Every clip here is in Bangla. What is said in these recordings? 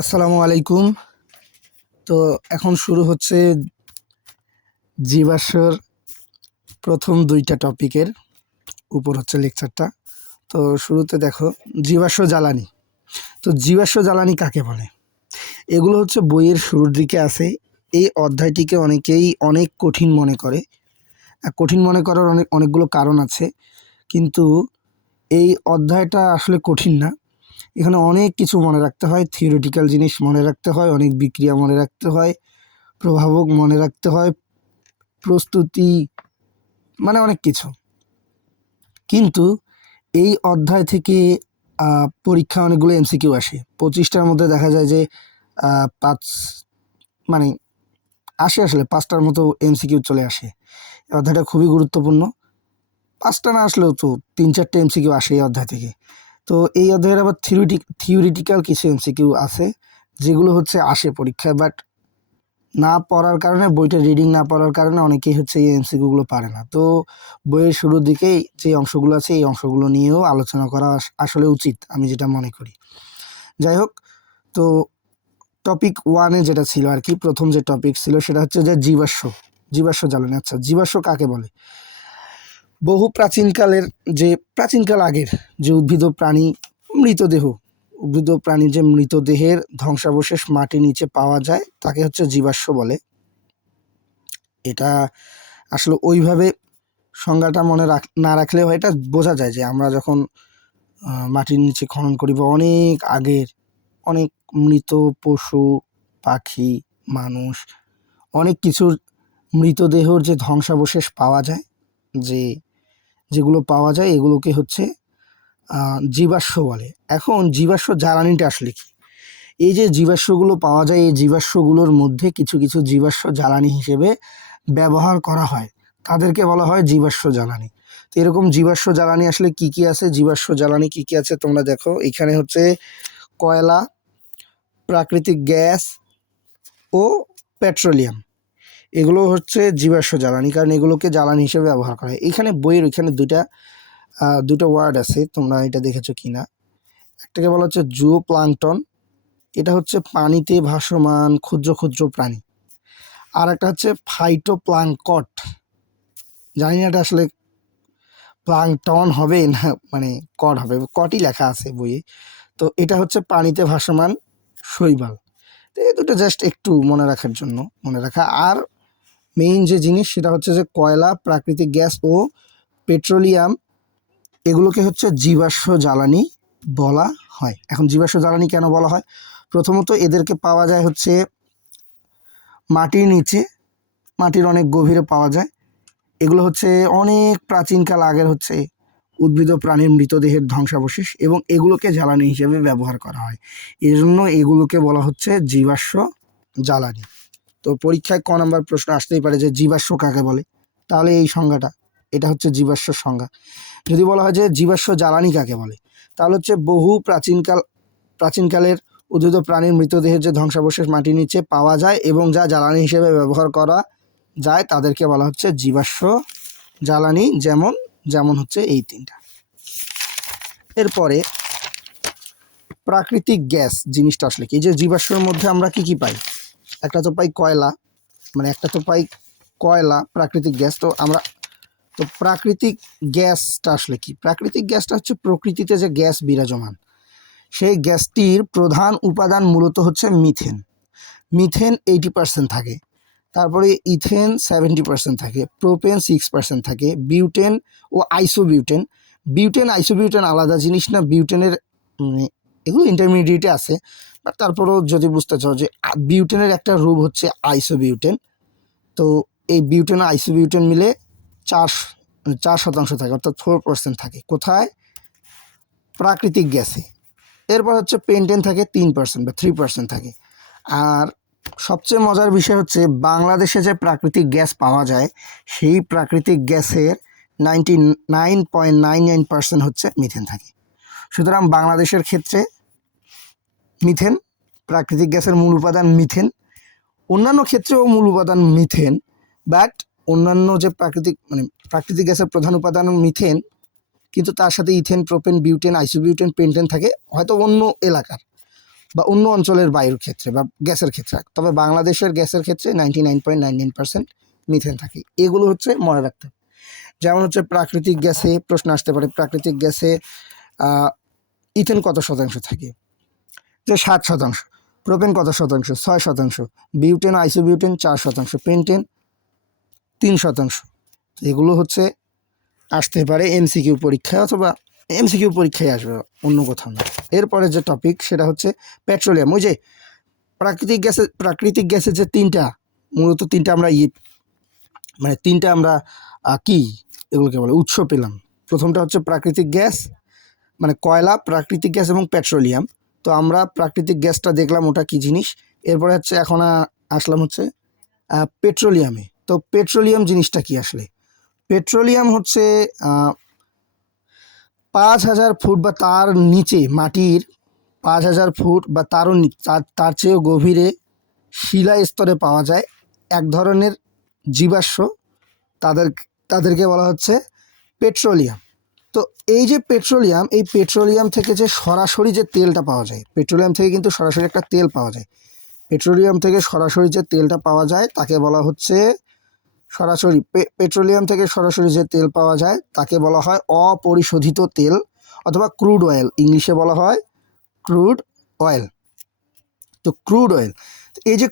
আসসালামু আলাইকুম। তো এখন শুরু হচ্ছে জীবাশ্মর প্রথম ২টা টপিকের উপর হচ্ছে লেকচারটা। তো শুরুতে দেখো জীবাশ্ম জ্বালানি। তো জীবাশ্ম জ্বালানি কাকে বলে? এগুলো হচ্ছে বইয়ের শুরুর দিকে আছে। এই অধ্যায়টিকে অনেকেই অনেক কঠিন মনে করে। কঠিন মনে করার অনেকগুলো কারণ আছে, কিন্তু এই অধ্যায়টা আসলে কঠিন না। এখানে অনেক কিছু মনে রাখতে হয়, থিওরিটিক্যাল জিনিস মনে রাখতে হয়, অনেক বিক্রিয়া মনে রাখতে হয়, প্রভাবক মনে রাখতে হয়, প্রস্তুতি, মানে অনেক কিছু। কিন্তু এই অধ্যায় থেকে পরীক্ষা অনেকগুলো এমসিকিউ আসে। 25টার মধ্যে দেখা যায় যে 5 মানে আসলে 5টার মতো এমসিকিউ চলে আসে। এই অধ্যায়টা খুবই গুরুত্বপূর্ণ। 5টা না আসলেও তো 3-4টে এমসিকিউ আসে এই অধ্যায় থেকে। তো এই অধ্যায়ের আবার থিওরিটিক্যাল কিছু এমসিকিউ আছে যেগুলো হচ্ছে আসে পরীক্ষায়, বাট না পড়ার কারণে, বইটা রিডিং না পড়ার কারণে অনেকেই হচ্ছে এই এমসিকিউগুলো পারে না। তো বইয়ের শুরুর দিকেই যে অংশগুলো আছে এই অংশগুলো নিয়েও আলোচনা করা আসলে উচিত, আমি যেটা মনে করি। যাই হোক, তো টপিক 1-এ যেটা ছিল আর কি, প্রথম যে টপিক ছিল সেটা হচ্ছে যে জীবাশ্ম জ্বালানি। আচ্ছা, জীবাশ্ম কাকে বলে? বহু প্রাচীনকাল আগের যে উদ্ভিদ প্রাণী মৃতদেহ, উদ্ভিদ প্রাণীর যে মৃতদেহের ধ্বংসাবশেষ মাটির নিচে পাওয়া যায় তাকে হচ্ছে জীবাশ্ম বলে। এটা আসলে ওইভাবে সংজ্ঞাটা মনে না রাখলেও এটা বোঝা যায় যে আমরা যখন মাটির নিচে খনন করি বা অনেক আগের অনেক মৃত পশু, পাখি, মানুষ, অনেক কিছুর মৃতদেহর যে ধ্বংসাবশেষ পাওয়া যায়, যেগুলো পাওয়া যায় এগুলোকে হচ্ছে জীবাশ্ম বলে। এখন জীবাশ্ম জ্বালানিটা আসলে কি? এই যে জীবাশ্মগুলো পাওয়া যায়, এই জীবাশ্মগুলোর মধ্যে কিছু কিছু জীবাশ্ম জ্বালানি হিসেবে ব্যবহার করা হয়, তাদেরকে বলা হয় জীবাশ্ম জ্বালানি। তো এরকম জীবাশ্ম জ্বালানি আসলে কি কি আছে? জীবাশ্ম জ্বালানি কি কি আছে তোমরা দেখো, এখানে হচ্ছে কয়লা, প্রাকৃতিক গ্যাস ও পেট্রোলিয়াম, এগুলো হচ্ছে জীবাশ্ম জ্বালানি, কারণ এগুলোকে জ্বালানি হিসেবে ব্যবহার করা হয়। এখানে বইয়ের ওইখানে দুটো ওয়ার্ড আছে, তোমরা এটা দেখেছো কিনা। একটাকে বলা হচ্ছে জুও প্লাঙ্কটন, এটা হচ্ছে পানিতে ভাসমান ক্ষুদ্র ক্ষুদ্র প্রাণী। আর একটা হচ্ছে ফাইটোপ্লাঙ্কট, জানি না এটা আসলে প্লাঙ্কটন হবে না মানে কট হবে, কটই লেখা আছে বইয়ে। তো এটা হচ্ছে পানিতে ভাসমান শৈবাল। তো এই দুটো জাস্ট একটু মনে রাখার জন্য মনে রাখা। আর মেইন যে জিনিস সেটা হচ্ছে যে কয়লা, প্রাকৃতিক গ্যাস ও পেট্রোলিয়াম, এগুলোকে হচ্ছে জীবাশ্ম জ্বালানি বলা হয়। এখন জীবাশ্ম জ্বালানি কেন বলা হয়? প্রথমত এদেরকে পাওয়া যায় হচ্ছে মাটির নিচে, মাটির অনেক গভীরে পাওয়া যায়। এগুলো হচ্ছে অনেক প্রাচীনকাল আগের হচ্ছে উদ্ভিদ প্রাণীর মৃতদেহের ধ্বংসাবশেষ, এবং এগুলোকে জ্বালানি হিসেবে ব্যবহার করা হয়। এই জন্য এগুলোকে বলা হচ্ছে জীবাশ্ম জ্বালানি। তো পরীক্ষায় নাম্বার প্রশ্ন আসতেই পারে যে জীবাশ্ম কাকে বলে, তাহলে এই সংজ্ঞাটা, এটা হচ্ছে জীবাশ্ম সংজ্ঞা। যদি বলা হয় যে জীবাশ্ম জ্বালানি কাকে বলে, তাহলে হচ্ছে বহু প্রাচীনকালের উদ্ভিদ প্রাণীর মৃতদেহের যে ধ্বংসাবশেষ মাটির নিচে পাওয়া যায় এবং যা জ্বালানি হিসেবে ব্যবহার করা যায় তাদেরকে বলা হচ্ছে জীবাশ্ম জ্বালানি। যেমন যেমন হচ্ছে এই 3টা। এরপরে প্রাকৃতিক গ্যাস জিনিসটা আসলে কি? এই যে জীবাশ্মের মধ্যে আমরা কি কি পাই? একটা তো পাই কয়লা, প্রাকৃতিক গ্যাস। তো প্রাকৃতিক গ্যাসটা আসলে কি? প্রাকৃতিক গ্যাসটা হচ্ছে প্রকৃতিতে যে গ্যাস বিরাজমান, সেই গ্যাসটির প্রধান উপাদান মূলত হচ্ছে মিথেন। মিথেন 80% থাকে, তারপরে ইথেন 70% থাকে, প্রোপেন 6% থাকে, বিউটেন ও আইসোবিউটেন। আইসোবিউটেন আলাদা জিনিস না, বিউটেনের এগুলো ইন্টারমিডিয়েটে আছে, বাট তারপরেও যদি বুঝতে চাও যে বিউটেনের একটা রূপ হচ্ছে আইসোবিউটেন। তো এই বিউটেন ও আইসোবিউটেন মিলে 4% থাকে, অর্থাৎ 4% থাকে। কোথায়? প্রাকৃতিক গ্যাসে। এরপর হচ্ছে পেন্টেন থাকে 3% বা 3% থাকে। আর সবচেয়ে মজার বিষয় হচ্ছে বাংলাদেশে যে প্রাকৃতিক গ্যাস পাওয়া যায় সেই প্রাকৃতিক গ্যাসের 99.99% হচ্ছে মিথেন থাকে। সুতরাং বাংলাদেশের ক্ষেত্রে মিথেন, প্রাকৃতিক গ্যাসের মূল উপাদান মিথেন। অন্যান্য ক্ষেত্রেও মূল উপাদান মিথেন, বাট অন্যান্য যে প্রাকৃতিক গ্যাসের প্রধান উপাদান মিথেন, কিন্তু তার সাথে ethane, propane, butane, isobutane, pentane থাকে, হয়তো অন্য এলাকার। বা অন্য অঞ্চলের বায়ুর ক্ষেত্রে বা গ্যাসের ক্ষেত্রে, তবে বাংলাদেশের গ্যাসের ক্ষেত্রে 99.99% মিথেন থাকে। এগুলো হচ্ছে মনে রাখতে হবে। যেমন হচ্ছে প্রাকৃতিক গ্যাসে প্রশ্ন আসতে পারে, প্রাকৃতিক গ্যাসে ইথেন কত শতাংশ থাকে, যে 7%, প্রোপেন কত শতাংশ, 6%, বিউটেন আইসোবিউটেন 4%, পেন্টেন 3%। এগুলো হচ্ছে আসতে পারে এমসিকিউ পরীক্ষায়, অথবা এমসিকিউ পরীক্ষায় আসবে, অন্য কোথাও না। এরপরে যে টপিক সেটা হচ্ছে পেট্রোলিয়াম। ওই যে প্রাকৃতিক গ্যাসের যে মূলত তিনটা আমরা মানে তিনটা আমরা কি এগুলোকে বলে উৎস পেলাম। প্রথমটা হচ্ছে প্রাকৃতিক গ্যাস, মানে কয়লা, প্রাকৃতিক গ্যাস এবং পেট্রোলিয়াম। তো আমরা প্রাকৃতিক গ্যাসটা দেখলাম ওটা কি জিনিস। এরপরে হচ্ছে এখন আসলাম হচ্ছে পেট্রোলিয়ামে। তো পেট্রোলিয়াম জিনিসটা কি আসলে? পেট্রোলিয়াম হচ্ছে 5,000 ফুট বা তার নিচে, মাটির 5,000 ফুট বা তার চেয়েও গভীরে শিলা স্তরে পাওয়া যায় এক ধরনের জীবাশ্ম, তাদেরকে বলা হচ্ছে পেট্রোলিয়াম। তো এই যে পেট্রোলিয়াম, এই পেট্রোলিয়াম থেকে যে সরাসরি যে তেলটা পাওয়া যায়, পেট্রোলিয়াম থেকে কিন্তু সরাসরি একটা তেল পাওয়া যায়, পেট্রোলিয়াম থেকে সরাসরি যে তেলটা পাওয়া যায় তাকে বলা হচ্ছে পেট্রোলিয়াম থেকে সরাসরি যে তেল পাওয়া যায় তাকে বলা হয় অপরিশোধিত তেল, অথবা ক্রুড অয়েল, ইংলিশে বলা হয় ক্রুড অয়েল। তো ক্রুড অয়েল, এই যে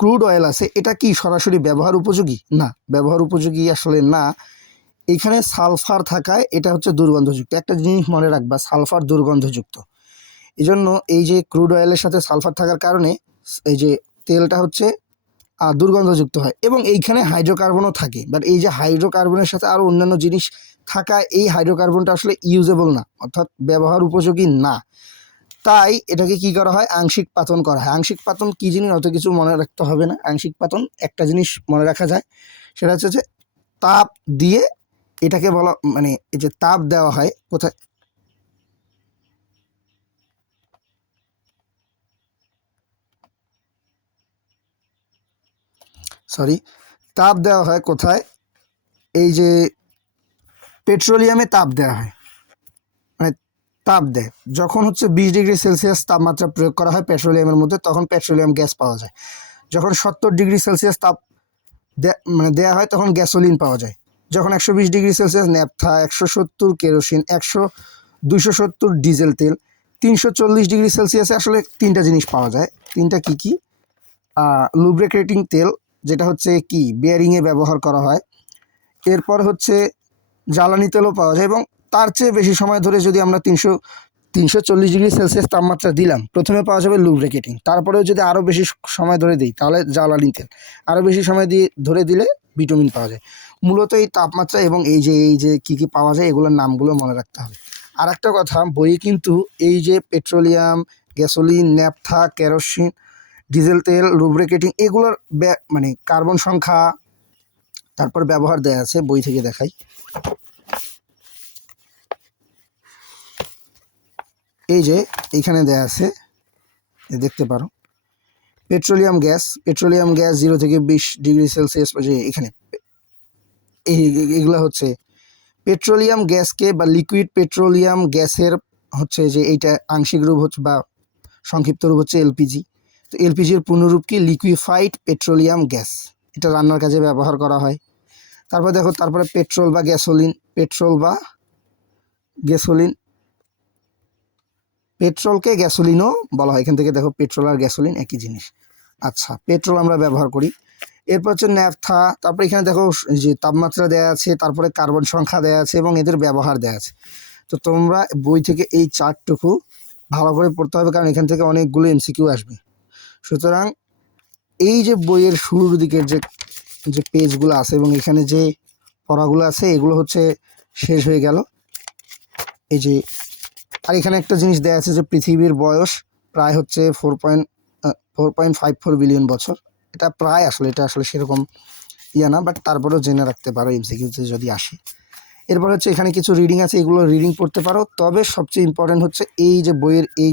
ক্রুড অয়েল আছে, এটা কি সরাসরি ব্যবহার উপযোগী? না, ব্যবহার উপযোগী আসলে না। এখানে সালফার থাকায় এটা হচ্ছে দুর্গন্ধযুক্ত। একটা জিনিস মনে রাখবা, সালফার দুর্গন্ধযুক্ত। এই জন্য এই যে ক্রুড অয়েলের সাথে সালফার থাকার কারণে এই যে তেলটা হচ্ছে দুর্গন্ধযুক্ত হয়, এবং এইখানে হাইড্রোকার্বনও থাকে। বাট এই যে হাইড্রোকার্বনের সাথে আরও অন্যান্য জিনিস থাকায় এই হাইড্রোকার্বনটা আসলে ইউজেবল না, অর্থাৎ ব্যবহার উপযোগী না। তাই এটাকে কি করা হয়? আংশিক পাতন করা হয়। আংশিক পাতন কি জিনিস অত কিছু মনে রাখতে হবে না। আংশিক পাতন একটা জিনিস মনে রাখা যায়, সেটা হচ্ছে যে তাপ দিয়ে এটাকে বলা, মানে এই যে তাপ দেওয়া হয় কোথায়, তাপ দেওয়া হয় কোথায়? এই যে পেট্রোলিয়ামে তাপ দেওয়া হয়, মানে তাপ দেয় যখন হচ্ছে 20 ডিগ্রি সেলসিয়াস তাপমাত্রা প্রয়োগ করা হয় পেট্রোলিয়ামের মধ্যে, তখন পেট্রোলিয়াম গ্যাস পাওয়া যায়। যখন 70 ডিগ্রি সেলসিয়াস তাপ দেওয়া হয় তখন গ্যাসোলিন পাওয়া যায়। যখন 120 degree Celsius naphtha, 170 kerosene, 270 diesel তেল, 340 ডিগ্রি সেলসিয়াসে আসলে তিনটা জিনিস পাওয়া যায়। তিনটা কি কি? লুব্রিকেটিং তেল, যেটা হচ্ছে কি বিয়ারিংয়ে ব্যবহার করা হয়। এরপর হচ্ছে জ্বালানি তেলও পাওয়া যায়, এবং তার চেয়ে বেশি সময় ধরে যদি আমরা 340 ডিগ্রি সেলসিয়াস তাপমাত্রা দিলাম, প্রথমে পাওয়া যাবে লুব্রিকেটিং, তারপরেও যদি আরও বেশি সময় ধরে দিই তাহলে জ্বালানি তেল, আরও বেশি সময় ধরে দিলে ভিটামিন পাওয়া যায়। মূলত এই তাপমাত্রা এবং এই যে কী কী পাওয়া যায় এগুলোর নামগুলো মনে রাখতে হবে। আর একটা কথা, বইয়ে কিন্তু এই যে petroleum, gasoline, naphtha, kerosene, diesel তেল, লুব্রিকেটিং, এগুলোর মানে কার্বন সংখ্যা, তারপর ব্যবহার দেয়া আছে, বই থেকে দেখাই। এই যে এইখানে দেয়া আছে, দেখতে পারো পেট্রোলিয়াম গ্যাস 0 থেকে 20 ডিগ্রি সেলসিয়াস, যে এখানে এগুলো হচ্ছে পেট্রোলিয়াম গ্যাসকে বা লিকুইড পেট্রোলিয়াম গ্যাসের হচ্ছে যে এইটা আংশিক রূপ হচ্ছে বা সংক্ষিপ্ত রূপ হচ্ছে এলপিজি। তো এলপিজির পূর্ণরূপ কি? Liquefied petroleum gas. এটা রান্নার কাজে ব্যবহার করা হয়। তারপর দেখো, তারপরে পেট্রোল বা গ্যাসোলিন, পেট্রোলকে গ্যাসোলিনও বলা হয়। এখান থেকে দেখো পেট্রোল আর গ্যাসোলিন একই জিনিস। আচ্ছা, পেট্রোল আমরা ব্যবহার করি। এরপর হচ্ছে ন্যাপথা, তারপরে এখানে দেখো যে তাপমাত্রা দেওয়া আছে, তারপরে কার্বন সংখ্যা দেওয়া আছে এবং এদের ব্যবহার দেওয়া আছে। তো তোমরা বই থেকে এই চার্টটুকু ভালো করে পড়তে হবে, কারণ এখান থেকে অনেকগুলো এমসিকিউ আসবে। সুতরাং এই যে বইয়ের শুরুর দিকের যে পেজগুলো আছে এবং এখানে যে পড়াগুলো আছে, এগুলো হচ্ছে শেষ হয়ে গেল। এই যে আর এখানে একটা জিনিস দেওয়া আছে যে পৃথিবীর বয়স প্রায় হচ্ছে 4.54 বিলিয়ন বছর। এটা প্রায়, এটা আসলে সেরকম না, বাট তারপরেও জেনে রাখতে পারো এমসিকিউতে যদি আসে। এরপর হচ্ছে এখানে কিছু রিডিং আছে, এগুলো রিডিং পড়তে পারো। তবে সবচেয়ে ইম্পর্টেন্ট হচ্ছে এই যে বইয়ের এই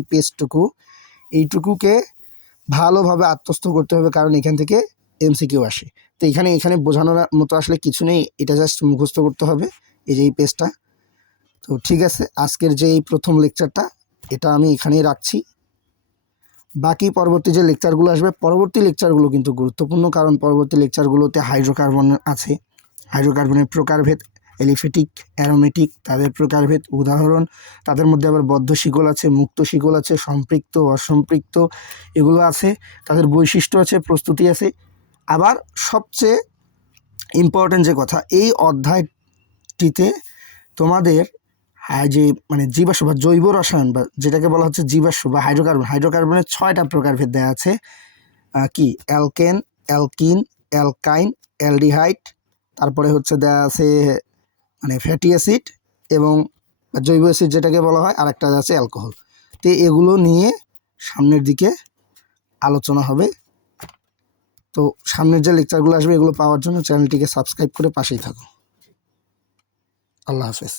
এইটুকুকে ভালোভাবে আত্মস্থ করতে হবে, কারণ এখান থেকে এমসিকিউ আসে। তো এখানে বোঝানোর মতো আসলে কিছু নেই, এটা জাস্ট মুখস্থ করতে হবে এই যে এই পেজটা। তো ঠিক আছে, আজকের যে এই প্রথম লেকচারটা এটা আমি এখানেই রাখছি। বাকি পরবর্তী যে লেকচারগুলো আসবে, পরবর্তী লেকচারগুলো কিন্তু গুরুত্বপূর্ণ, কারণ পরবর্তী লেকচারগুলোতে হাইড্রোকার্বন আছে, হাইড্রোকার্বনের প্রকারভেদ, এলিফ্যাটিক, অ্যারোমেটিক, তাদের প্রকারভেদ, উদাহরণ, তাদের মধ্যে আবার বদ্ধ শিকল আছে, মুক্ত শিকল আছে, সম্পৃক্ত, অসম্পৃক্ত, এগুলো আছে, তাদের বৈশিষ্ট্য আছে, প্রস্তুতি আছে। আবার সবচেয়ে ইম্পর্ট্যান্ট যে কথা, এই অধ্যায়টিতে তোমাদের যে মানে জীবাশ্ম বা জৈব রসায়ন বা যেটাকে বলা হচ্ছে জীবাশ্ম বা হাইড্রোকার্বনের 6টা প্রকারভেদ দেওয়া আছে। কি অ্যালকেন, অ্যালকিন, অ্যালকাইন, অ্যালডিহাইড, তারপরে হচ্ছে দেওয়া আছে মানে ফ্যাটি অ্যাসিড এবং জৈব অ্যাসিড যেটাকে বলা হয়, আর একটা আছে অ্যালকোহল। তো এগুলো নিয়ে সামনের দিকে আলোচনা হবে। তো সামনের যে লেকচারগুলো আসবে এগুলো পাওয়ার জন্য চ্যানেলটিকে সাবস্ক্রাইব করে পাশেই থাকো। আল্লাহ হাফেজ।